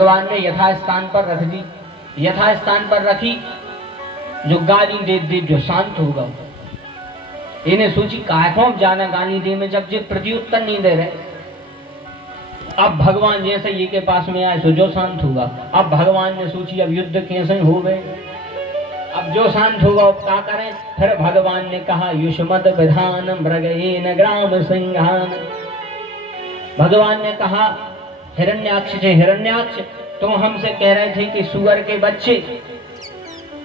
भगवान ने यथास्थान पर रख दी, यथास्थान पर रखी। जो गाली दे दे जो शांत होगा, इन्हें सोची काहे जाना गाली दे में जब जे प्रत्युत्तर नहीं दे रहे। अब भगवान जैसे ये के पास में आए सो जो शांत होगा। अब भगवान ने सोची अब युद्ध कैसे हो गए, अब जो शांत होगा अब क्या करें। फिर भगवान ने कहा युष्मद विधान मृगयेन ग्राम सिंहान। भगवान ने कहा हिरण्याक्ष से हिरण्याक्ष, तुम हमसे कह रहे थे कि सुअर के बच्चे,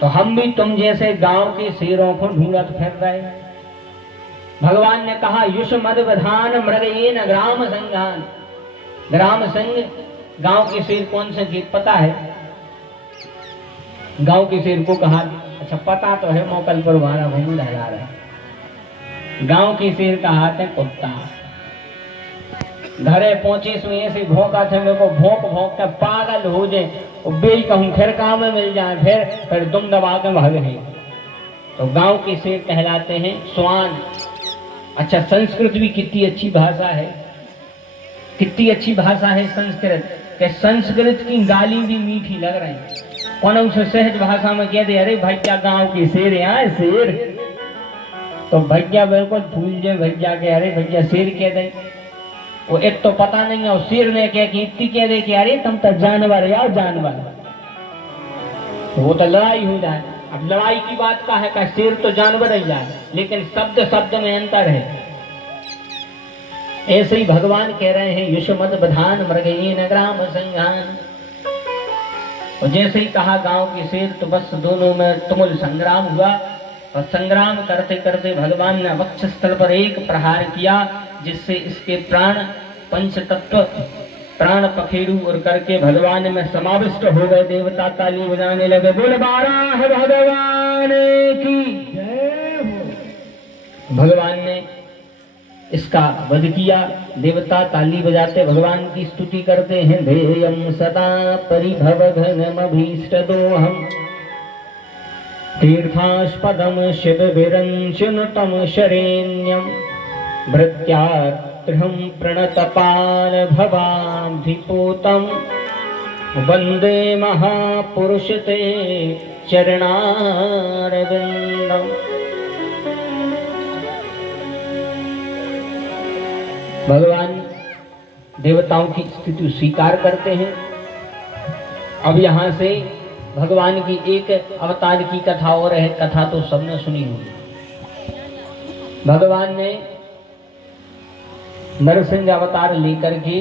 तो हम भी तुम जैसे गांव के शेरों को ढूंढत फिर रहे। भगवान ने कहा युष्मद विधान मृगयेन ग्राम सिंहान। ग्राम सिंह गांव के शेर कौन से गीत पता है? गांव के शेर को कहा, अच्छा पता तो है, मोकल पर मारा भूमि लहरा रहा। गांव के शेर का हाथ है कुत्ता। घरे पहुंची सो ऐसे भौंका थे मेरे को, भौंक भौंक के पागल हो जाए, बेई कहूं फिर काम में मिल जाए, फिर दुम दबा के भाग है। तो गांव के शेर कहलाते हैं स्वान। अच्छा संस्कृत भी कितनी अच्छी भाषा है, कितनी अच्छी भाषा है संस्कृत। कि संस्कृत की गाली भी मीठी लग रही। कौन उसे सहज भाषा में कह दे अरे भैया गांव के शेर यहाँ शेर, तो भैया बिल्कुल भूल जाए भैया के अरे भैया शेर कह दे। वो एक तो पता नहीं है, और शेर ने क्या कि इतनी कह दे कि अरे तुम तो जानवर यार जानवर, वो तो लड़ाई हो जाए। अब लड़ाई की बात का है कि शेर तो जानवर ही जाए, लेकिन शब्द शब्द में अंतर है। ऐसे ही भगवान कह रहे हैं युष्मद विधान मृगयेन ग्राम सिंहान। और जैसे ही कहा गांव के शेर, तो बस दोनों में तुमुल संग्राम हुआ। और संग्राम करते करते भगवान ने वक्षस्थल पर एक प्रहार किया, जिससे इसके प्राण पंच तत्व प्राण पखेरु और करके भगवान में समाविष्ट हो गए। देवता ताली बजाने लगे, बोल बारह भगवान की जय हो। भगवान ने इसका वध किया। देवता ताली बजाते भगवान की स्तुति करते हैं। धेयं सदा परिभवघनमभीष्ट दोहम् तीर्थास्पदम शिव विरंचनुतम शरेण्यम भृत्यात्रहं प्रणतपाल भवाब्धिपूतम् वंदे महापुरुष ते चरणारविंदम्। भगवान देवताओं की स्तुति स्वीकार करते हैं। अब यहाँ से भगवान की एक अवतार की कथा और है। कथा तो सबने सुनी होगी। भगवान ने नरसिंह अवतार लेकर के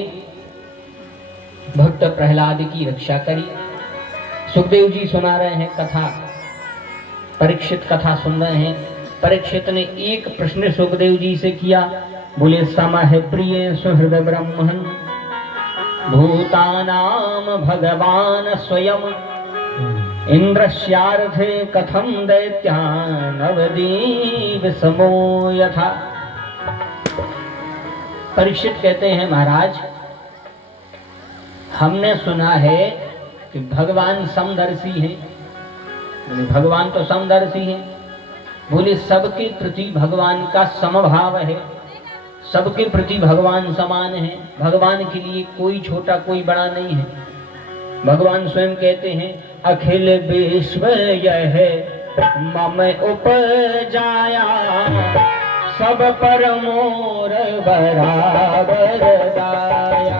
भक्त प्रहलाद की रक्षा करी। सुखदेव जी सुना रहे हैं कथा, परीक्षित कथा सुन रहे हैं। परीक्षित ने एक प्रश्न सुखदेव जी से किया, बोले सम है प्रिय सुहृद ब्रह्मन् भूतानाम भगवान स्वयं इंद्रस्यार्थे कथम दैत्यान् नवदीप समो यथा। परीक्षित कहते हैं महाराज, हमने सुना है कि भगवान समदर्शी हैं। भगवान तो समदर्शी हैं। बोले सबके प्रति भगवान का समभाव है, सबके प्रति भगवान समान है। भगवान के लिए कोई छोटा कोई बड़ा नहीं है। भगवान स्वयं कहते हैं अखिल विश्व यह मम उपजाया सब पर मोर बराबर दाया।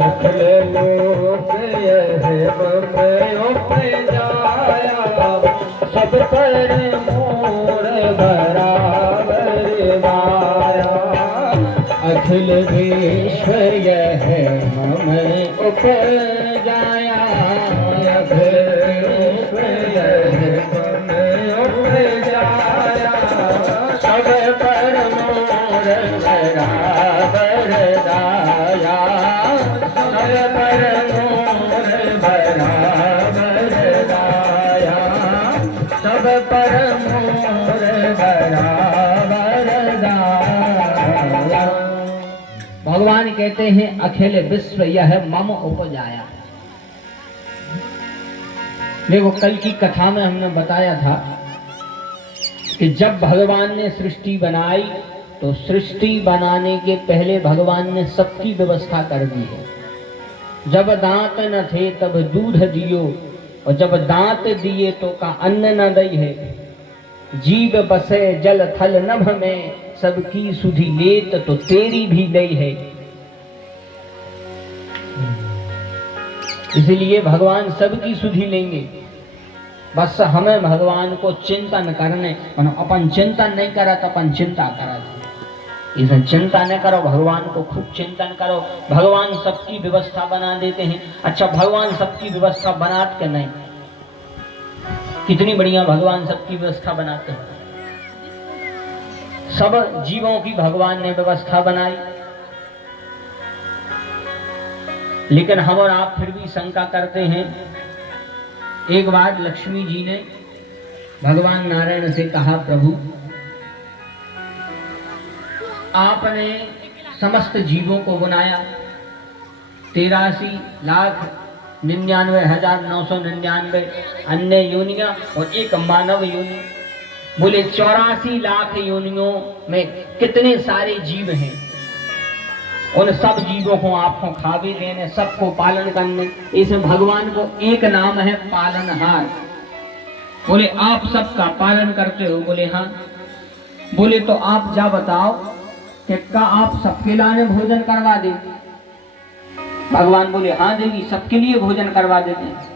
अखिल लोक यह मम उपजाया सब पर मोर बराबर दाया। अखिल विश्व यह मम उपजाया अखिल विश्व यह मम उपजाया सब पर मोर बराबर दाया। सब पर मोर बराबर दाया सब पर मोर बराबर दाया। भगवान कहते हैं अखिल विश्व यह मम उपजाया। देखो कल की कथा में हमने बताया था कि जब भगवान ने सृष्टि बनाई तो सृष्टि बनाने के पहले भगवान ने सबकी व्यवस्था कर दी है। जब दांत न थे तब दूध दियो, और जब दांत दिए तो का अन्न न दई है। जीव बसे जल थल नभ में, सबकी सुधि लेत तो तेरी भी दई है। इसलिए भगवान सबकी सुधि लेंगे, बस हमें भगवान को चिंतन करने, अपन चिंतन नहीं करा तो अपन चिंता करा। इसे चिंता न करो, भगवान को खूब चिंतन करो। भगवान सबकी व्यवस्था बना देते हैं। अच्छा, भगवान सबकी व्यवस्था बनाते के नहीं, कितनी बढ़िया भगवान सबकी व्यवस्था बनाते हैं। सब जीवों की भगवान ने व्यवस्था बनाई, लेकिन हम और आप फिर भी शंका करते हैं। एक बार लक्ष्मी जी ने भगवान नारायण से कहा, प्रभु आपने समस्त जीवों को बनाया, 83,99,999 अन्य योनियां और एक मानव योनि। बोले 84 लाख योनियों में कितने सारे जीव हैं। उन सब जीवों को आपको खा भी देने, सबको पालन करने। इसमें भगवान को एक नाम है पालनहार। बोले आप सबका पालन करते हो? बोले हाँ। बोले तो आप जा बताओ कि क्या आप सबके लाने भोजन करवा दे? भगवान बोले हाँ देवी, सबके लिए भोजन करवा देते हैं।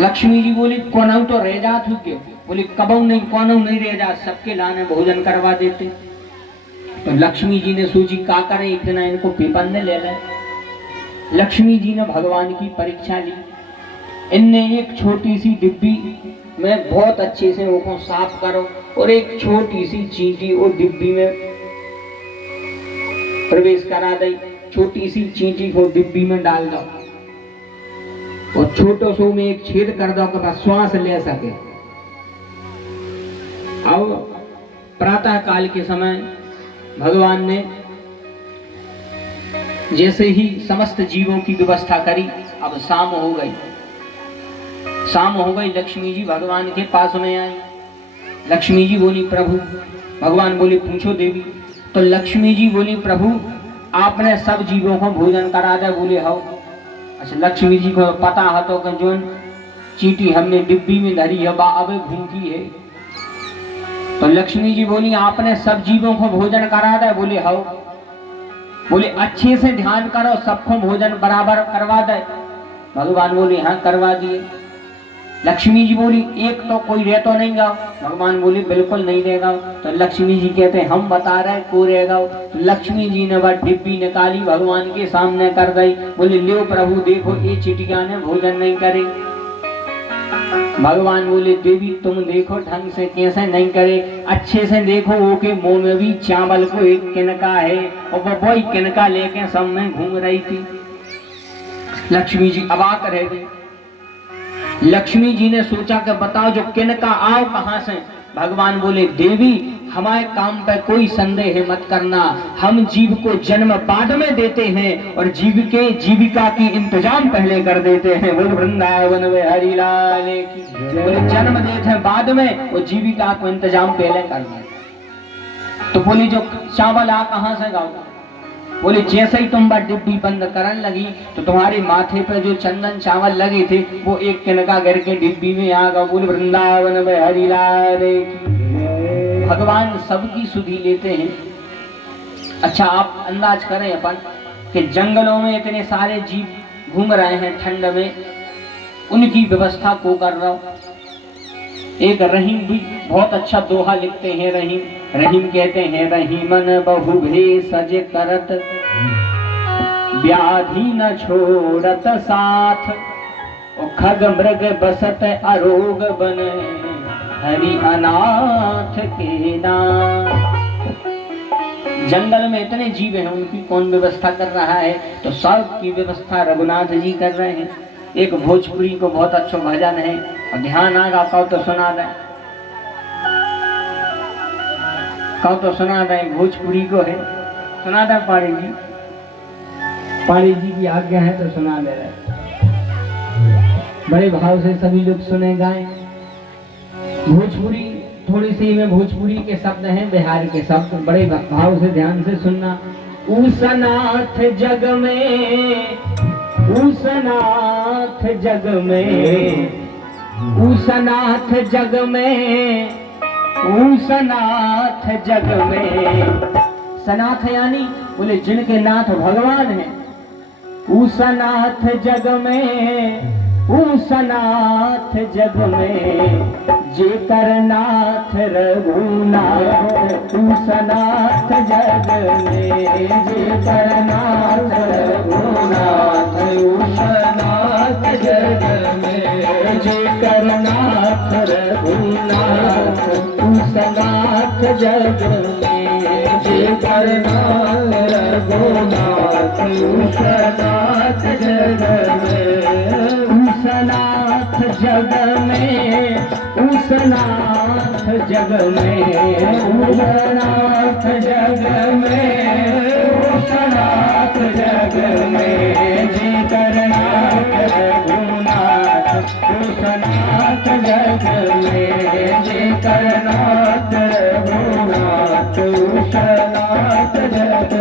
लक्ष्मी जी बोली कौन तो रह जात हूँ क्यों? बोली कबू नहीं, कौन नहीं रह जात, सबके लाने भोजन करवा देते। तो लक्ष्मी जी ने सोची का करें, इतना इनको पेपर ने ले ले। लक्ष्मी जी ने भगवान की परीक्षा ली। इनने एक छोटी सी डिब्बी में बहुत अच्छे से वो साफ करो, और एक छोटी सी चींटी वो डिब्बी में प्रवेश करा दी। छोटी सी चींटी को डिब्बी में डाल दो, और छोटो सो में एक छेद कर दो कि बस श्वास ले सके। अब प्रातः काल के समय भगवान ने जैसे ही समस्त जीवों की व्यवस्था करी, अब शाम हो गई। शाम हो गई, लक्ष्मी जी भगवान के पास में आई। लक्ष्मी जी बोली प्रभु, भगवान बोले पूछो देवी। तो लक्ष्मी जी बोली प्रभु आपने सब जीवों को भोजन करा दिया? बोले हाँ। अच्छा, लक्ष्मी जी को पता है तो कि जो चींटी हमने डिब्बी में धरी है अब भूखी है। तो लक्ष्मी जी बोली आपने सब जीवों को भोजन करा दिया? बोले हाँ। बोले अच्छे से ध्यान करो, सबको भोजन बराबर करवा दे? भगवान बोले हाँ करवा दिए। लक्ष्मी जी बोली एक तो कोई रह तो नहीं गाओ? भगवान बोली बिल्कुल नहीं रहेगा। तो लक्ष्मी जी कहते हम बता रहे कोई रहेगा। तो लक्ष्मी जी ने वह डिब्बी निकाली, भगवान के सामने कर गई। बोले ले प्रभु देखो, ये चिटिया ने भोजन नहीं करे। भगवान बोले देवी तुम देखो ढंग से कैसे नहीं करे, अच्छे से देखो वो के मुंह में भी चावल को एक किनका है, और वो वही किनका लेके सब में घूम रही थी। लक्ष्मी जी अबाक रह गई। लक्ष्मी जी ने सोचा कि बताओ जो किनका आओ कहां से? भगवान बोले देवी हमारे काम पर कोई संदेह मत करना, हम जीव को जन्म बाद में देते हैं और जीव के जीविका की इंतजाम पहले कर देते हैं। बोल वृंदावन में हरि लाल की। बोले जन्म देते हैं बाद में, और जीविका को इंतजाम पहले करना। तो बोली जो चावल आ कहां से गाओ? बोले जैसे ही तुम बात डिब्बी बंद करने लगी तो तुम्हारे माथे पर जो चंदन चावल लगे थे वो एक किनका घर के डिब्बी में आ गया। बोले वृंदावन में हरि लाल की। भगवान सबकी सुधि लेते हैं। अच्छा आप अंदाज करें अपन कि जंगलों में इतने सारे जीव घूम रहे हैं ठंड में, उनकी व्यवस्था को कर रहा हूं। एक रहीम भी बहुत अच्छा दोहा लिखते हैं। रहीम कहते हैं रहीमन बहु भेषज करत, व्याधि न छोड़त साथ, और खग मृग बसत अरोग बन, हरि अनाथ के नाथ। जंगल में इतने जीव हैं, उनकी कौन व्यवस्था कर रहा है? तो सब की व्यवस्था रघुनाथ जी कर रहे हैं। एक भोजपुरी को बहुत अच्छा भजन है, और ध्यान आगा कहो तो सुना दे, कहो तो सुना दे। भोजपुरी को है, सुना दे पाड़ी जी। पाड़ी जी की आज्ञा है तो सुना दे रहे। बड़े भाव से सभी लोग सुने गाएं। भोजपुरी थोड़ी सी में भोजपुरी के शब्द हैं, बिहार के शब्द, बड़े भाव से ध्यान से सुनना। उसनाथ जग में, उसनाथ जग में, उसनाथ जग में, उसनाथ जग में। सनाथ यानी बोले जिनके नाथ भगवान हैं। उसनाथ जग में, उसनाथ जग में, जेकर नाथ रघुनाथ। उसनाथ जग में, जेकर नाथ रघुनाथ। उसनाथ जग में, जेकर नाथ रघुनाथ। उसनाथ जग में, जेकर नाथ रघुनाथ। उसनाथ जग में, उसनाथ जग में, उसनाथ जग में, उसनाथ जग में, उसनाथ जग में, जेकर नाथ रघुनाथ। उसनाथ जग में, जेकर नाथ रघुनाथ। उसनाथ जग में।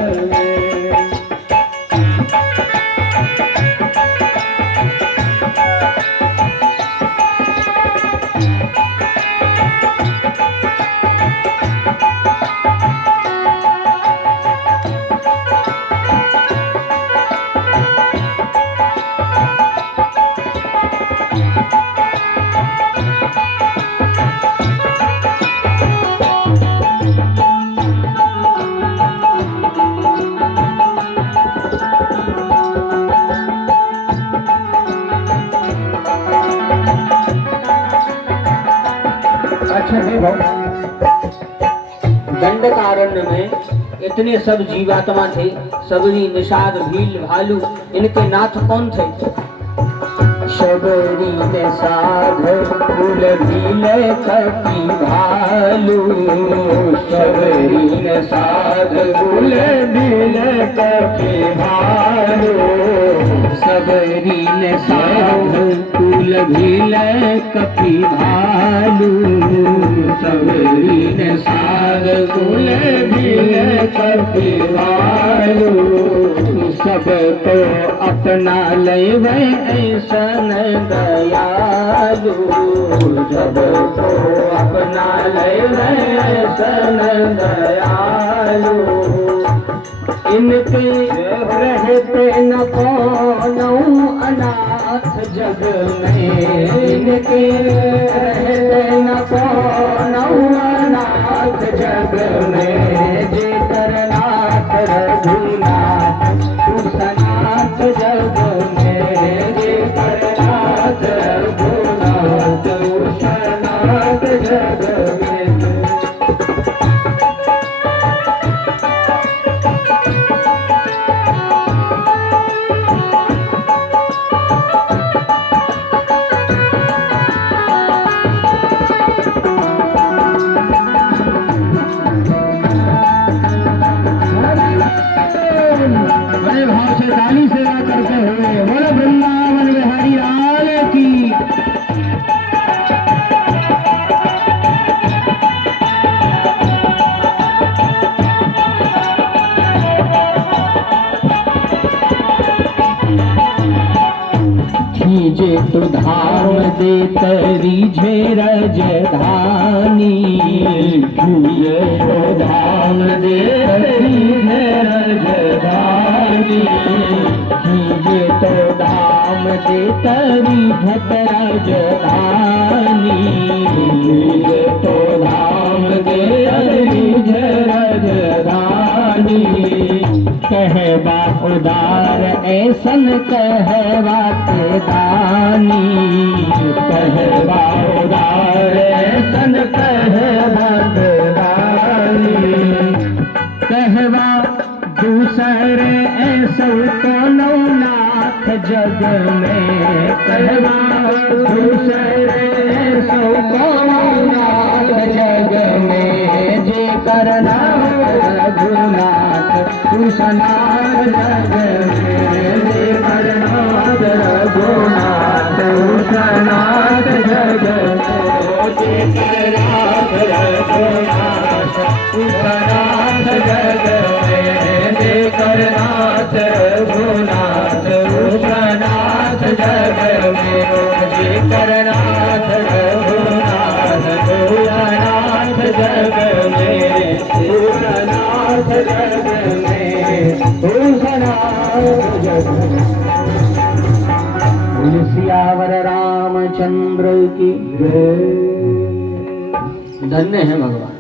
दंडकारण्य में इतने सब जीवात्मा थे, सबरी निषाद भील भालू। इनके नाथ कौन थे? शबरी निषाद भूल भील कपि भालू। शबरी निषाद भूल भील कपि भालू। शबरी निषाद भूल भील कपि भालू। शबरी निषाद भूल भील कपि भालू। सबको अपना लेवे ऐसन दयालु। सबको अपना लेवे ऐसन दयालु। इनके रहते न कोनो अनाथ जग में। इनके रहते न कोनो अनाथ जग में, जेकर नाथ रघुनाथ। उसनाथ जग में, जेकर नाथ रघुनाथ। उसनाथ जग में। बड़े भाव से ताली सेवा करते हुए बोले वृंदावन बिहारी लाल की। खींचे तो धाम दे तरी झेरज धानी। खींचे तो धाम दे तरी झेरज धानी। खींचे तो धाम दे तरी झटरज धानी। खींचे तो धाम दे तरी झरज धानी। कहवा उदार ऐसन कहवा के दानी। कहवा उदार ऐसन कहवा के दानी। कहवा दूसरे ऐसो कोनो नाथ जग में। कहवा दूसरे ऐसो कोनो नाथ जग में, जेकर नाथ रघुनाथ। उसनाथ जग में, जेकर नाथ रघुनाथ। उसनाथ जग में, जेकर नाथ रघुनाथ। उसनाथ जग में, रघुनाथ भूषनाथ जग में जेकर नाथ रघुनाथ भूषनाथ जग में भूषनाथ जग में भूषनाथ जग में। सियावर रामचंद्र की धन्य है भगवान।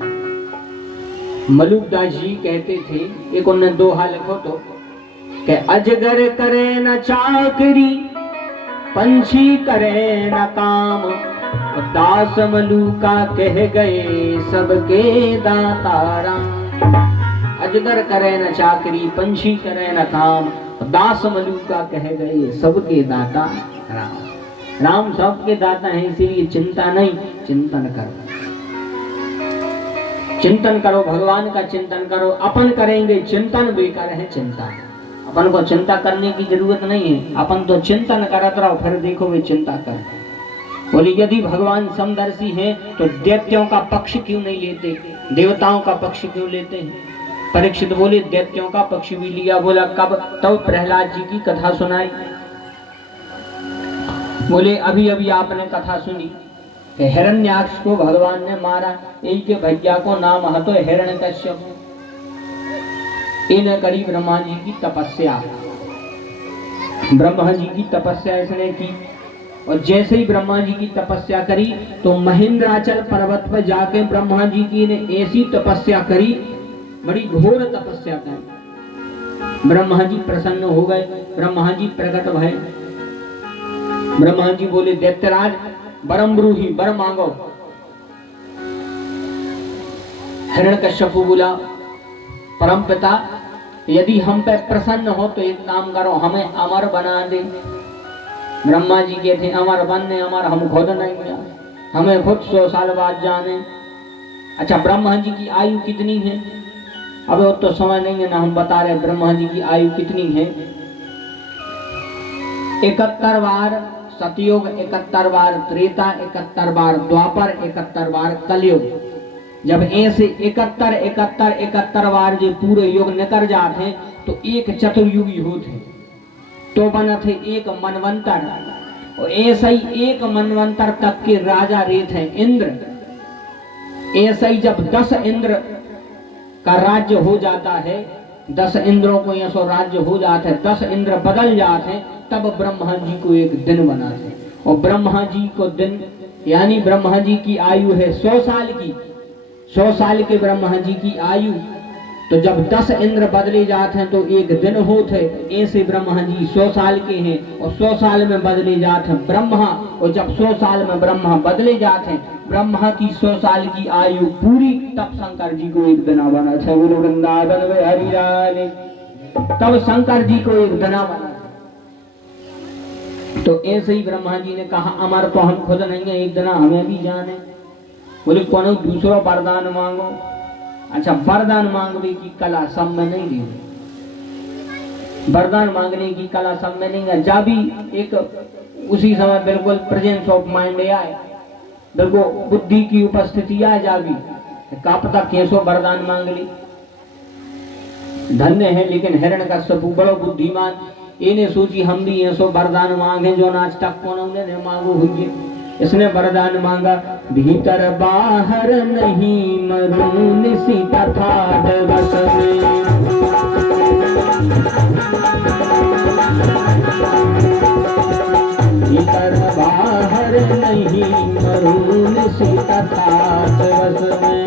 मलुकदास जी कहते थे, एक उन्हें दोहा लिखो तो, कि अजगर करे न चाकरी पंछी करे न काम, दास मलुका कह गए सबके दाता राम। अजगर करे न चाकरी पंछी करे न काम, दास मलुका कह गए सबके दाता राम। राम सबके दाता है, इसीलिए चिंता नहीं, चिंतन करो, चिंतन करो, भगवान का चिंतन करो। अपन करेंगे चिंतन, बेकार है चिंता। अपन को चिंता करने की जरूरत नहीं है, अपन तो चिंतन करत रहो, फिर देखोगे चिंता कर। बोले यदि भगवान समदर्शी हैं तो दैत्यों का पक्ष क्यों नहीं लेते, देवताओं का पक्ष क्यों लेते हैं? परीक्षित बोले दैत्यों का पक्ष भी लिया। बोला कब? तब प्रहलाद जी की कथा सुनाई। बोले अभी अभी आपने कथा सुनी, हिरण्याक्ष को भगवान ने मारा, एक के भैया को नाम हतो हिरण्यकश्यप। इन करी ब्रह्मा जी की तपस्या, ब्रह्मा जी की तपस्या इसने की। और जैसे ही ब्रह्मा जी की तपस्या करी तो महेंद्राचल पर्वत पर जाके ब्रह्मा जी की ने ऐसी तपस्या करी, बड़ी घोर तपस्या करी। ब्रह्मा जी प्रसन्न हो गए, ब्रह्मा जी प्रकट भय। ब्रह्मा जी बोले दैत्यराज बरम ब्रूहि, वर मांगो। हिरण्यकश्यप बोला परम पिता यदि हम पे प्रसन्न हो तो एक काम करो, हमें अमर बना दे। ब्रह्मा जी कहते अमर बनने, अमर हम खुद नहीं जाने, हमें खुद 100 साल बाद जाने। अच्छा ब्रह्मा जी की आयु कितनी है? अब वो तो समय नहीं है ना, हम बता रहे ब्रह्मा जी की आयु कितनी है। 71 बार सतयुग, 71 बार त्रेता, 71 बार द्वापर, 71 बार कलयुग। जब ऐसे 71 बार जो पूरे युग निकल जाते हैं तो एक चतुर्युगी होते, तो बना थे एक मनवंतर। और ऐसा ही एक मनवंतर तक के राजा रेत हैं इंद्र। ऐसा ही जब 10 इंद्र का राज्य हो जाता है, 10 इंद्रों को ऐसा राज्य हो जाता है, 10 इंद्र बदल जाते हैं, तब ब्रह्मा जी को एक दिन बनाते। और ब्रह्मा जी को दिन यानी ब्रह्मा जी की आयु है 100 साल की, 100 साल के ब्रह्मा जी की आयु। तो जब 10 इंद्र बदले जाते हैं तो एक दिन होते, ऐसे ब्रह्मा जी 100 साल के हैं और 100 साल में बदले जाते हैं ब्रह्मा। और जब 100 साल में ब्रह्मा बदले जाते हैं, ब्रह्मा की 100 साल की आयु पूरी, तब शंकर जी को एक दिन बना। गुरु वृंदावन में हरि लाल, तब शंकर जी को एक दिन बना। तो ऐसे ही ब्रह्मा जी ने कहा अमर तो हम खुद नहीं है, एक दिन हमें भी जाने। बोले कौन दूसरा वरदान मांगो। अच्छा वरदान मांगने की कला सब में नहीं दी, वरदान मांगने की कला सब में नहीं है। जा भी एक उसी समय बिल्कुल प्रेजेंस ऑफ माइंड आए, बिल्कुल बुद्धि की उपस्थिति आए, जा भी का पता कैसो वरदान मांग ली। धन्य है लेकिन हिरण्यकश्यप बड़ो बुद्धिमान, इन्हें सोची हम भी ऐसो वरदान मांगे जो आज तक कौन उन्हें मांगो हुई। इसने वरदान मांगा भीतर बाहर नहीं मरून सी तथा दिवस में, भीतर बाहर नहीं मरून सी तथा दिवस में।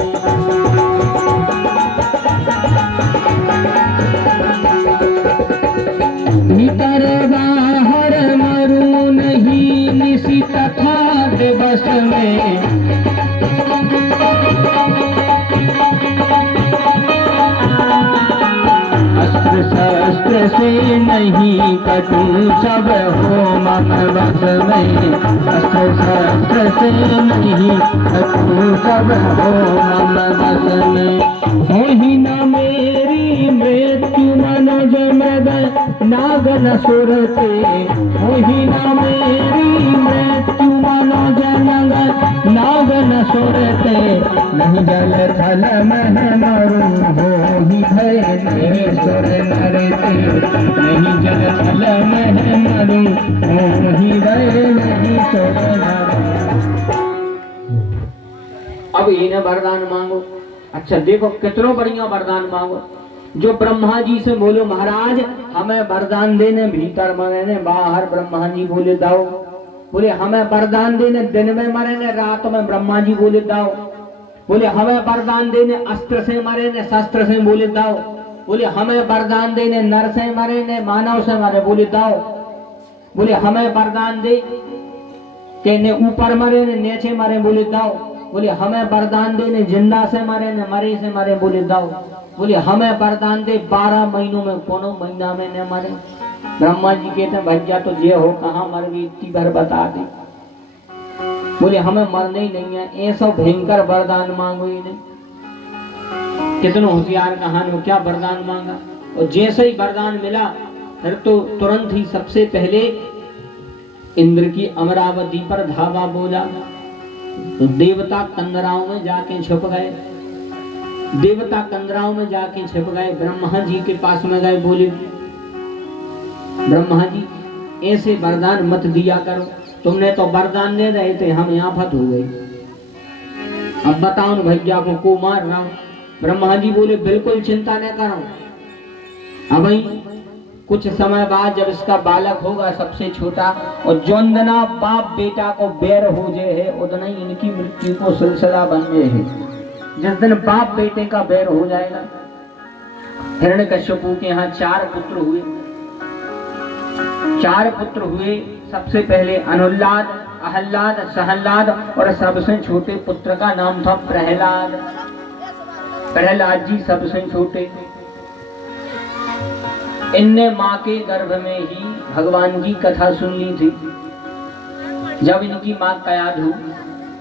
भीतर बाहर मरू नहीं निसी तथा दिवस में, अस्त्र शस्त्र से नहीं कटू सब हो मन बस में, अस्त्र शस्त्र से नहीं कटू सब हो मन बस में। हो ही न मेरी मृत्यु मनोज मृग नागन सुरते, हो ही न मेरी मृत्यु मनोज नागन सुरते, नहीं जल थल मन मरु हो ही भय सुर नर तीर नहीं जल थल मन मरु हो ही भय नहीं सुर नर। अब इन्हें वरदान मांगो। अच्छा देखो कितनों बढ़िया वरदान मांगो। जो ब्रह्मा जी से बोलो महाराज हमें वरदान देने भीतर मरे ने बाहर, ब्रह्मा जी बोले दाओ। बोले हमें वरदान देने दिन में मरे ने रात में, ब्रह्मा जी बोले दाओ। बोले हमें वरदान देने अस्त्र से मरे ने शस्त्र से, बोले दाओ। बोले हमें वरदान देने नर से मरे ने मानव से मरे, बोले दाओ। बोले हमें वरदान दे के ने ऊपर मरे ने नीचे मरे, बोले दाओ। बोले हमें वरदान दे ने जिंदा से मरे ने मरे से मरे, बोले दाओ। बोले हमें वरदान दे 12 महीनों में कोनो महीना में न मरे। ब्रह्मा जी कहते हैं भैया तो ये हो कहाँ मर गई, इतनी भर बता दे। बोले हमें मरना ही नहीं है। ऐसा भयंकर वरदान मांगो इन्हें। कितने होशियार कहानी हो, क्या वरदान मांगा। और जैसे ही वरदान मिला फिर तो तुरंत ही सबसे पहले इंद्र की अमरावती पर धावा बोला। तो देवता कंदराओं में जाके छुप गए। देवता कंदराओं में जाके छिप गए। ब्रह्मा जी के पास में गए, बोले ब्रह्मा जी ऐसे वरदान मत दिया करो, तुमने तो वरदान दे रहे थे, हम यहाँ फत हो गए, अब बताओ न भैया को मार रहा हूं। ब्रह्मा जी बोले बिल्कुल चिंता न करो। अब कुछ समय बाद जब इसका बालक होगा सबसे छोटा, और जौन दिना बाप बेटा को बैर हो जाए है उतना ही इनकी मृत्यु को सिलसिला बन गए है। जिस दिन बाप बेटे का बैर हो जाएगा। हिरण्यकश्यपु के यहाँ 4 पुत्र हुए। 4 पुत्र हुए। सबसे पहले अनुल्लाद, अहल्लाद, सहल्लाद और सबसे छोटे पुत्र का नाम था प्रहलाद। प्रहलाद जी सबसे छोटे। इनने माँ के गर्भ में ही भगवान की कथा सुन ली थी। जब इनकी माँ कयाधु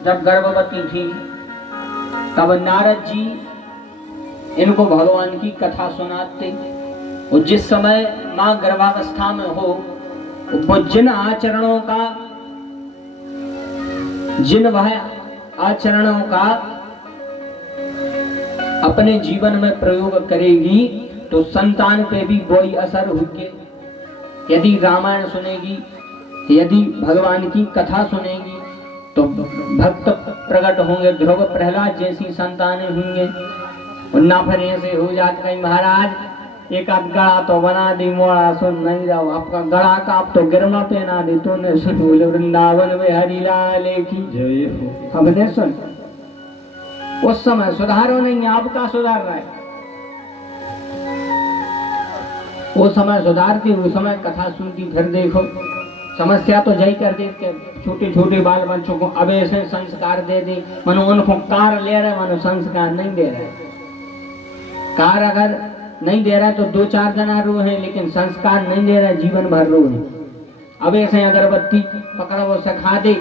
जब गर्भवती थी तब नारद जी इनको भगवान की कथा सुनाते। और जिस समय माँ गर्भावस्था में हो वो जिन आचरणों का अपने जीवन में प्रयोग करेगी तो संतान पे भी वही असर होंगे। यदि रामायण सुनेगी, यदि भगवान की कथा सुनेगी तो भक्त प्रकट होंगे, ध्रुव प्रहलाद जैसी संतानें होंगे। और ना फिर ऐसे हो जाते कहीं महाराज एक आध गड़ा तो बना दी, मोड़ा सुन नहीं जाओ, आपका गड़ा का आप तो गिरमा पहना दी, तूने सुन बोले वृंदावन में हरिलाल की जय हो। हमने सुन उस समय सुधारो नहीं, आपका सुधार रहा है। वो समय सुधारती, उस समय कथा सुनती। फिर देखो समस्या तो यही कर देते छोटे छोटे बाल बच्चों को अब ऐसे संस्कार दे दे, मनो उनको कार ले रहे, मनो संस्कार नहीं दे रहे। कार अगर नहीं दे रहा है तो 2-4 जना रो है, लेकिन संस्कार नहीं दे रहा है, जीवन भर रो है। अब ऐसे अगरबत्ती पकड़ा वो सिखा दे,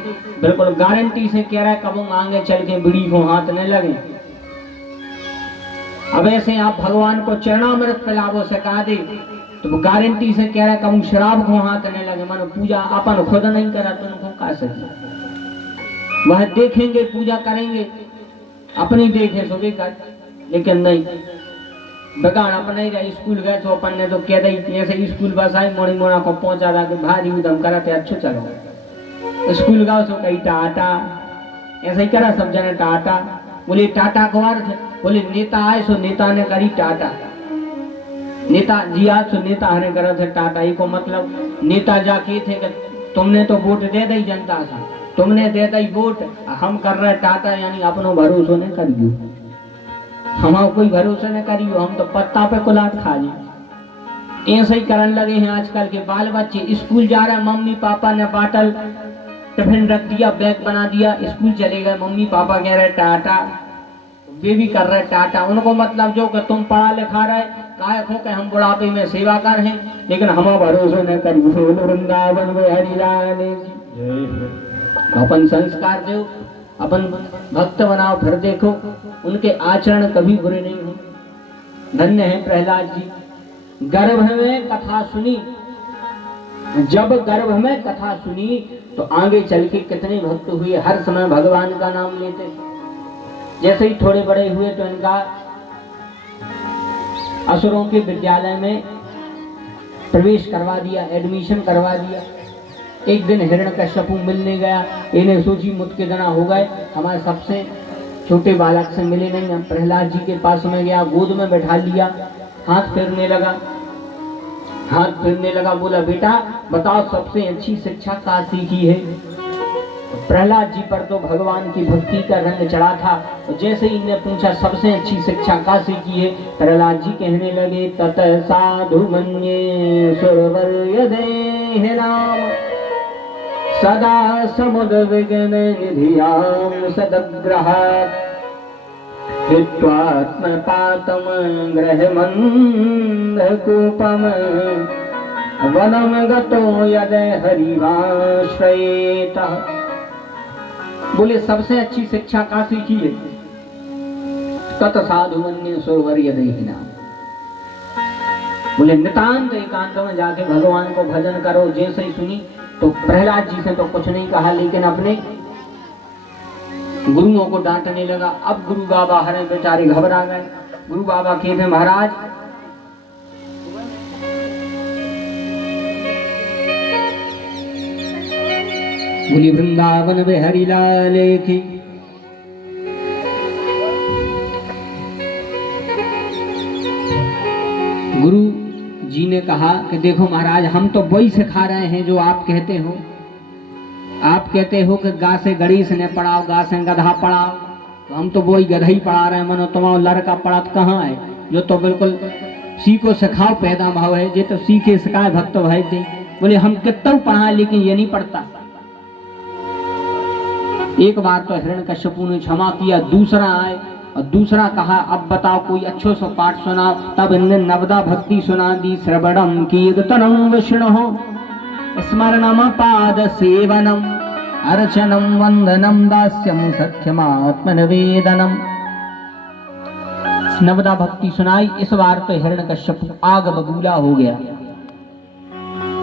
बिल्कुल गारंटी से कह रहा है कब आगे चल के बीड़ी को हाथ न लगे। अब ऐसे आप भगवान को चरणामृत पिलावो सिखा दे तो गारंटी से कह रहा है कब शराब को हाथ न लगे। मानो पूजा अपन खुद नहीं करा तो उनको कहा सके। वह देखेंगे पूजा करेंगे, अपनी देखे सुबह कर, लेकिन नहीं बगान अपने स्कूल गए तो अपन ने तो कह दी ऐसे स्कूल बस आई मोड़ी मोड़ा को पहुंचा रहा कि भारी उदम करा थे अच्छो चलो स्कूल गाँव सो कही टाटा, ऐसा ही करा सब जने टाटा। बोले टाटा को अर्थ, बोले नेता आए सो नेता ने करी टाटा, नेता जी आज सो नेता हने करा थे टाटा। ये को मतलब नेता जाके थे कि तुमने तो वोट दे दी जनता से, तुमने दे दी वोट, हम कर रहे टाटा, यानी अपनो भरोसा न करियो, हमारा कोई भरोसा न करियो, हम तो पत्ता पे कुलाट खा जी। ऐसे ही करने लगे हैं आजकल के बाल बच्चे। स्कूल जा रहे हैं, मम्मी पापा ने बाटल टिफिन रख दिया, बैग बना दिया, स्कूल चले गए, मम्मी पापा कह रहे टाटा, वे भी कर रहे टाटा। उनको मतलब जो कि तुम पढ़ा लिखा रहे काहे खो के हम बुढ़ापे में सेवा कर हैं, लेकिन हमारा भरोसा न करियो। वृंदावन में हरिलाल की। अपन संस्कार दो, अपन भक्त बनाओ, फिर देखो उनके आचरण कभी बुरे नहीं हो। धन्य है प्रहलाद जी। गर्भ में कथा सुनी, जब गर्भ में कथा सुनी तो आगे चल के कितने भक्त हुए, हर समय भगवान का नाम लेते। जैसे ही थोड़े बड़े हुए तो इनका असुरों के विद्यालय में प्रवेश करवा दिया, एडमिशन करवा दिया। एक दिन हिरण्यकश्यपु मिलने गया, इन्हें सोची मुझके जना हो गए, हमारे सबसे छोटे बालक से मिले नहीं। हम प्रहलाद जी के पास में गया, गोद में बैठा लिया, हाथ फेरने लगा, बोला बेटा बताओ सबसे अच्छी शिक्षा कहाँ सीखी है। प्रहलाद जी पर तो भगवान की भक्ति का रंग चढ़ा था, तो जैसे ही इन्हें पूछा सबसे अच्छी शिक्षा कहाँ सीखी है, प्रहलाद जी कहने लगे तत साधु मन्ये सुरवर्य देह नाम सदा समुद्र विघ्न निधियां सदग्रहात् हित्वात्मपातम ग्रहमन्धकूपम वनम गतो यद हरिवाश्रयेतः। बोले सबसे अच्छी शिक्षा कहाँ सीखी है? तत साधु मन्ये सुरवर्य देहि नाम। बोले नितांत एकांत में जाके भगवान को भजन करो। जैसे ही सुनी तो प्रहलाद जी से तो कुछ नहीं कहा, लेकिन अपने गुरुओं को डांटने लगा। अब गुरु बाबा हरे बेचारे घबरा गए। गुरु बाबा कहते महाराज बोली वृंदावन बिहारी लाल की। गुरु जी ने कहा कि देखो महाराज हम तो वही सिखा रहे हैं जो आप कहते हो। आप कहते हो कि गा से गणेश ने पढ़ाओ, गा से गधा पढ़ाओ, तो हम तो वही गधा ही पढ़ा रहे हैं। मनो तुम्हारा लड़का पढ़ा कहाँ है? जो तो बिल्कुल सीखो सिखाओ पैदा भाव है, ये तो सीखे सिखाए भक्त भाई थे। बोले हम कितना पढ़ाए लेकिन ये नहीं पढ़ता। एक बार तो हिरण्यकश्यपु ने क्षमा किया, दूसरा आए और दूसरा कहा अब बताओ कोई अच्छो सा पाठ सुनाओ। तब इनने नवदा भक्ति सुना दी। श्रवणम कीर्तनम विष्णु स्मरणम पाद सेवनम अर्चनम वंदनम दास्यम सख्यमात्मनिवेदनम। नवदा भक्ति सुनाई। इस बार तो हिरण्यकश्यपु आग बबूला हो गया।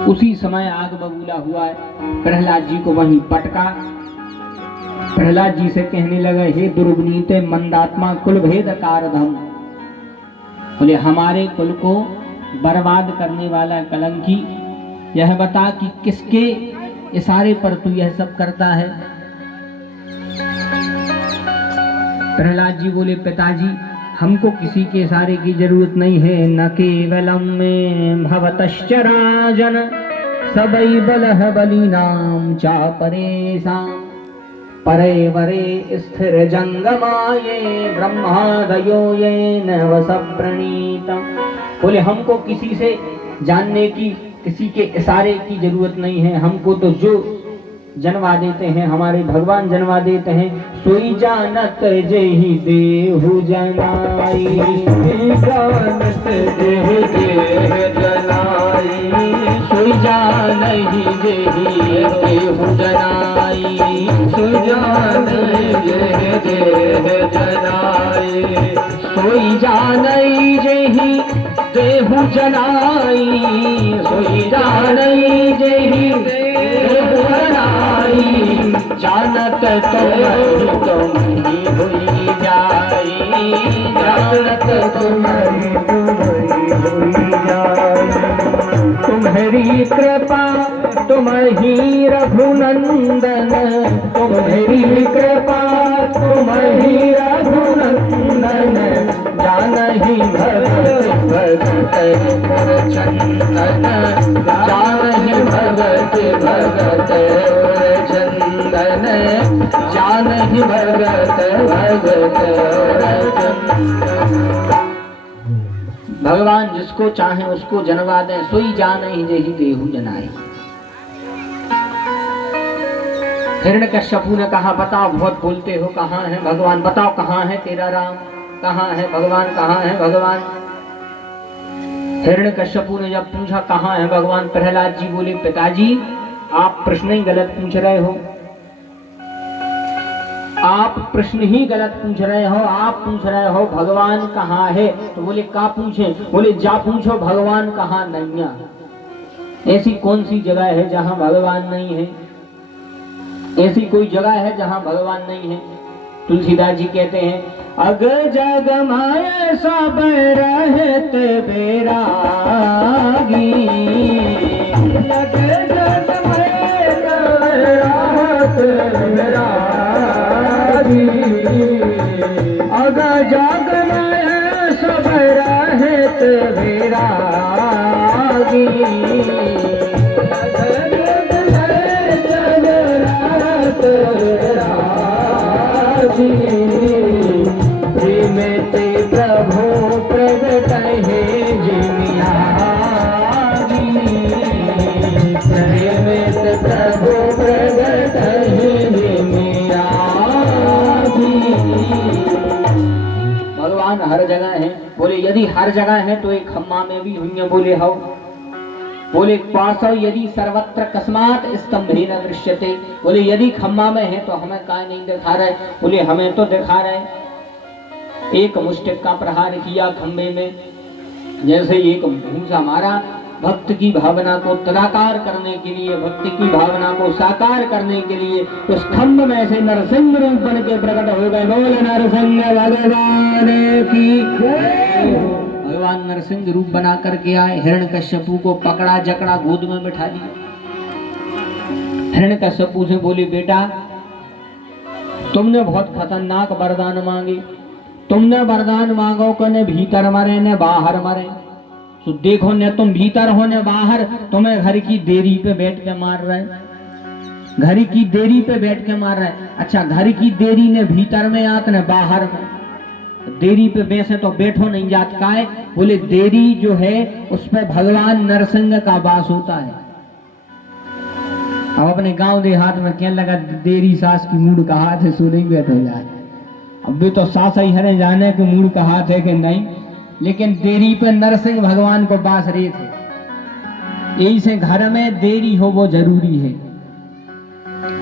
उसी समय आग बबूला हुआ है, प्रहलाद जी को वहीं पटका। प्रहलाद जी से कहने लगा हे दुर्विनीते मंदात्मा कुल भेद कारधम। बोले हमारे कुल को बर्बाद करने वाला कलंकी, यह बता कि किसके इशारे पर तू यह सब करता है? प्रहलाद जी बोले पिताजी हमको किसी के इशारे की जरूरत नहीं है। न केवलम में भवतश्च राजन सबई बलह बलिनाम चापरेशाम परे वरे स्थिर जंगमाये ब्रह्मादयो ये नवस प्रणीतम। बोले हमको किसी से जानने की, किसी के इशारे की जरूरत नहीं है। हमको तो जो जन्मा देते हैं हमारे भगवान जन्मा देते हैं। सोई जानत जेहि देहु जनाई, जानत जेहि देह जनाई, सोई जानहि जेहि देहु जनाई, सोई जानहि जेहि देह जनाई, सोई जानहि जेहि देहु जनाई, सोई जानहि जेहि देहु जनाई, जानत तुम ही हुई जाई, जानत तुम ही हुई जाई। तुम्हारी कृपा तुम ही रघुनंदन, तुम्हारी कृपा तुम ही रघुनंदन, जानहि भगत भगत चंदन, जानहि भगत भगत चंदन, जानहि भगत भगत चंदन। भगवान जिसको चाहे उसको जन्मा दें। सोई जानहि जेहि देहु जनाई। हिरण्यकश्यपु ने कहा बताओ बहुत बोलते हो, कहाँ है भगवान? बताओ कहाँ है तेरा राम? कहाँ है भगवान? कहाँ है भगवान? हिरण्यकश्यपु ने जब पूछा कहाँ है भगवान, प्रहलाद जी बोले पिताजी आप प्रश्न ही गलत पूछ रहे हो। आप प्रश्न ही गलत पूछ रहे हो। आप पूछ रहे हो भगवान कहाँ है, तो बोले का पूछे? बोले जा पूछो भगवान कहाँ नैया। ऐसी कौन सी जगह है जहाँ भगवान नहीं है? ऐसी कोई जगह है जहाँ भगवान नहीं है? तुलसीदास जी कहते हैं, अग जग माय सब रहत बैरागी, अग जग माय सब रहत बैरागी, अग जग माय सब रहत बैरागी, अग जग माय सब रहत बैरागी, प्रेम ते प्रभु प्रगट है जिमियागी, प्रेम ते प्रभु प्रगट है जिमियागी। भगवान हर जगह है। बोले यदि हर जगह है तो एक खम्मा में भी हुई। बोले हो, बोले पासौ यदि सर्वत्र कस्मात स्तंभे न दृश्यते। बोले यदि खम्मा में है तो हमें काय नहीं दिखा रहे। बोले हमें तो दिखा रहे। एक मुष्टिक का प्रहार किया खम्भे में, जैसे एक भूसा मारा, भक्त की भावना को तदाकार करने के लिए, भक्ति की भावना को साकार करने के लिए उस खम्भ में से नरसिंह रूप बन के प्रकट हो गए। बोल नरसिंह भगवान की जय। भगवान नरसिंह रूप बना करके आए, हिरण्यकश्यपु को पकड़ा जकड़ा गोद में बिठा लिया। हिरण्यकश्यपु से बोले बेटा तुमने बहुत खतरनाक वरदान मांगे, तुमने वरदान मांगो कि न भीतर मरे न बाहर मरे। तो देखो न तुम भीतर हो न बाहर, तुम्हें घर की देरी पे बैठ के मार रहे, घर की देरी पे बैठ के मार रहे। अच्छा घर की देरी ने भीतर में आत न बाहर में, देरी पे बैसे तो बैठो नहीं जात का है। बोले देरी जो है उस पे भगवान नरसिंह का वास होता है। अब अपने गांव देहात में कहने लगा देरी सास की मूड का हाथ है, सो नहीं बैठो जाए। अब भी तो सास ही हरे जाने के मूड का हाथ है कि नहीं, लेकिन देरी पे नरसिंह भगवान को बास रहे थे। यही से घर में देरी हो वो जरूरी है।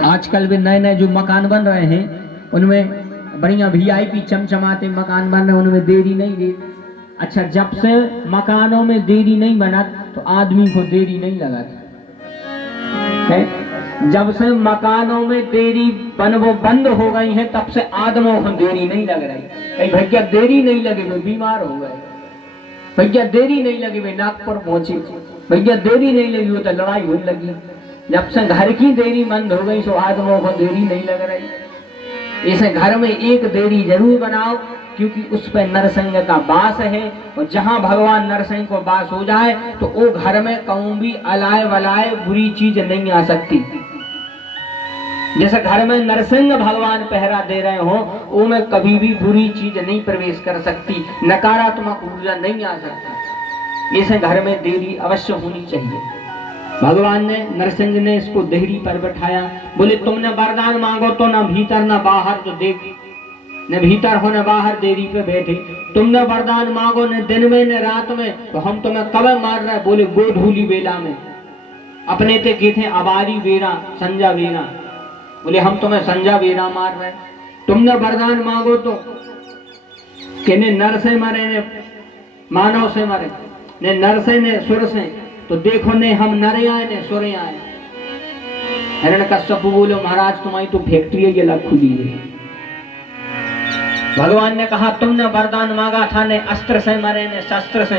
आजकल भी नए नए जो मकान बन रहे हैं उनमें बढ़िया VIP चमचमाते मकान बन रहे, उनमें देरी नहीं दे। अच्छा जब से मकानों में देरी नहीं बना तो आदमी को देरी नहीं लगाती है। जब से मकानों में देरी वो बंद हो गई है तब से आदमों को देरी नहीं लग रही। भैया देरी नहीं लगे वे बीमार हो गए, भैया देरी नहीं लगी वे नागपुर पहुंचे, भैया देरी नहीं लगी वो तो लड़ाई होने लगी। जब से घर की देरी बंद हो गई तो आदमों को देरी नहीं लग रही। इसे घर में एक देरी जरूर बनाओ, क्योंकि उस पर नरसिंह का वास है। और जहां भगवान नरसिंह को वास हो जाए तो वो घर में कहूं भी अलाए वलाए बुरी चीज नहीं आ सकती। जैसे घर में नरसिंह भगवान पहरा दे रहे हो, वो में कभी भी बुरी चीज नहीं प्रवेश कर सकती, नकारात्मक ऊर्जा नहीं आ सकती। इसे घर में देरी अवश्य होनी चाहिए। भगवान ने नरसिंह ने इसको देहरी पर बैठाया। बोले तुमने वरदान मांगो तो ना भीतर ना बाहर, तो देख न भीतर हो न बाहर देरी पे बैठे। तुमने वरदान मांगो न दिन में न रात में, तो हम तुम्हें कब मार रहे। बोले गोधूली बेला में, अपने ते गए थे अबारी बेरा संजा बेरा। बोले हम तुम्हें संजा बेरा मार रहे। तुमने वरदान मांगो तो कि ने नर से मरे ने मानव से मरे, ने नर से ने सुर से, तो देखो ने हम नरे आए ने सुरे आए। हिरण्यकश्यप बोले महाराज तुम्हारी तो फैक्ट्री ये लग खुली है। भगवान ने कहा तुमने वरदान मांगा था ने अस्त्र से मरे ने शस्त्र से,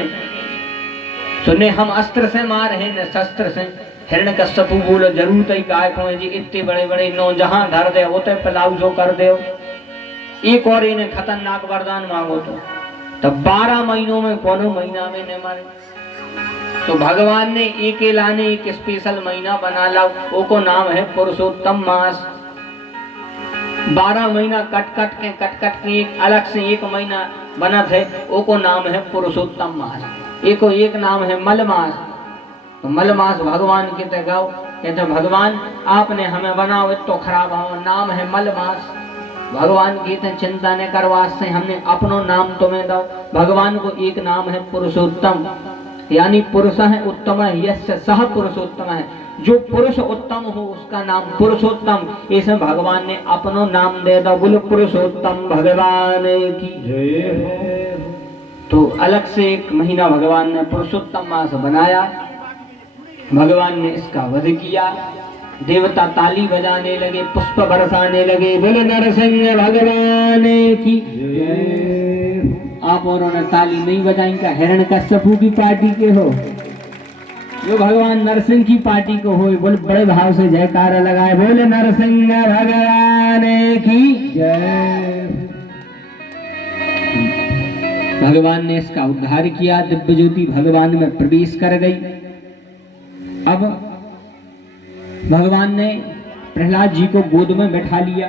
तो ने हम अस्त्र से मारे हैं ने शस्त्र से। हिरण्यकश्यप बोले जरूर तई काय को जी इतने बड़े बड़े नौ जहां धर दे वो तो पलाउजो कर दे। एक और इन्हें खतरनाक वरदान मांगो तो तब 12 महीनों में कोनो महीना में न मारे। तो भगवान ने एक लाने एक स्पेशल महीना बना ला, वो को नाम है पुरुषोत्तम मास। 12 महीना कट कट के एक अलग से एक महीना बना थे, वो को नाम है पुरुषोत्तम मास। एक नाम है मल मास। तो मल मास भगवान के ते गाओ, कहते भगवान आपने हमें बनाओ तो खराब हो, नाम है मल मास। भगवान कहते चिंता न कर वास्ते हमने अपनो नाम तुम्हें दो। भगवान को एक नाम है पुरुषोत्तम, यानी पुरुष है उत्तम है, यस्य सह पुरुषोत्तम है। जो पुरुष उत्तम हो उसका नाम पुरुषोत्तम। इसे भगवान ने अपनो नाम दे दो। बोलो पुरुषोत्तम भगवान की जय हो। तो अलग से एक महीना भगवान ने पुरुषोत्तम मास बनाया। भगवान ने इसका वध किया। देवता ताली बजाने लगे, पुष्प बरसाने लगे। बोले नरसिंह भगवान की आप औरों ने ताली नहीं बजाई का हिरण कश्यपु की पार्टी के हो, जो भगवान नरसिंह की पार्टी को हो। बोले बड़े भाव से जयकारा लगाए, बोले नरसिंह भगवान की जय। भगवान ने इसका उद्धार किया, दिव्य ज्योति भगवान में प्रवेश कर गई। अब भगवान ने प्रहलाद जी को गोद में बैठा लिया,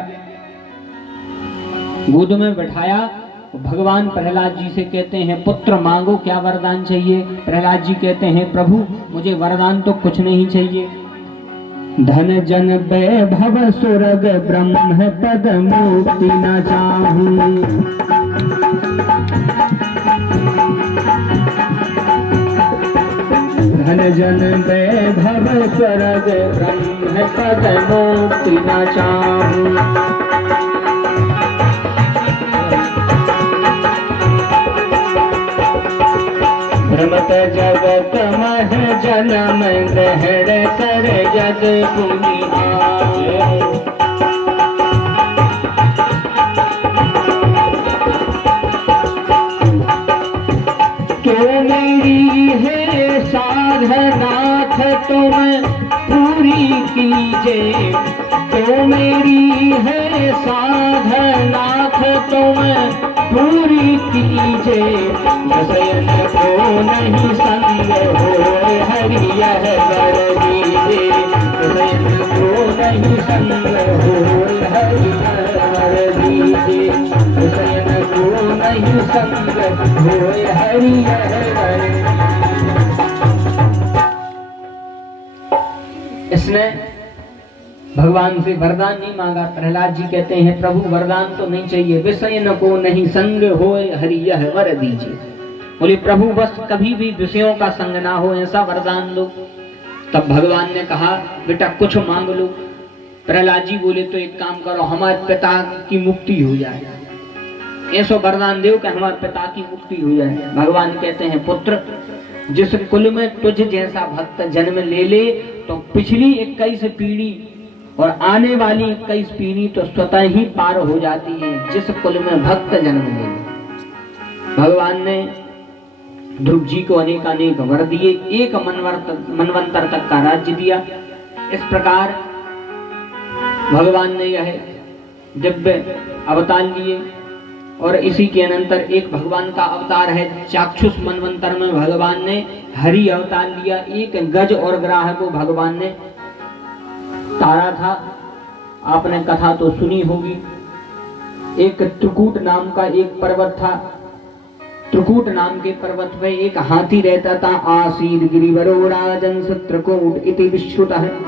गोद में बैठाया। भगवान प्रहलाद जी से कहते हैं पुत्र मांगो, क्या वरदान चाहिए। प्रहलाद जी कहते हैं प्रभु मुझे वरदान तो कुछ नहीं चाहिए, धन जन वैभव सुरग ब्रह्म पद मुक्ति न चाहूं। धन जन वैभव स्वर्ग ब्रह्म पद मुक्ति न चाहूं। भ्रमत जगत मह जन्म ग्रहण कर जग पुनि आए। तो मेरी है साधनाथ तुम पूरी कीजे, तो मेरी है साधनाथ तुम पूरी कीजे। शयन को नहीं संग हो हरि यह वर दीजे, शयन को नहीं संग हो हरि यह वर दीजे, शयन को नहीं संग हो हरि यह वर। इसने भगवान से वरदान नहीं मांगा। प्रहलाद जी कहते हैं प्रभु वरदान तो नहीं चाहिए, विषय न को नहीं संग होए हरि यह वर दीजिए। बोले प्रभु बस कभी भी विषयों का संग ना हो ऐसा वरदान दो। तब भगवान ने कहा बेटा कुछ मांग लो। प्रहलाद जी बोले तो एक काम करो, हमारे पिता की मुक्ति हो जाए, ऐसा वरदान दो कि हमारे पिता की मुक्ति हो जाए। भगवान कहते हैं पुत्र जिस कुल में तुझ जैसा भक्त जन्म ले ले तो पिछली 21 पीढ़ी और आने वाली 21 पीढ़ी तो स्वतः ही पार हो जाती है, जिस कुल में भक्त जन्म ले ले। भगवान ने ध्रुव जी को अनेक वर दिए, एक मनवंतर तक का राज्य दिया। इस प्रकार भगवान ने यह दिव्य अवतार लिए। और इसी के अनंतर एक भगवान का अवतार है चाक्षुष मनवंतर में भगवान ने हरि अवतार लिया। एक गज और ग्राह को भगवान ने तारा था, आपने कथा तो सुनी होगी। एक त्रिकूट नाम का एक पर्वत था, त्रिकूट नाम के पर्वत पे एक हाथी रहता था। आसीद गिरिवरो राजन त्रिकूट इति विश्रुतः।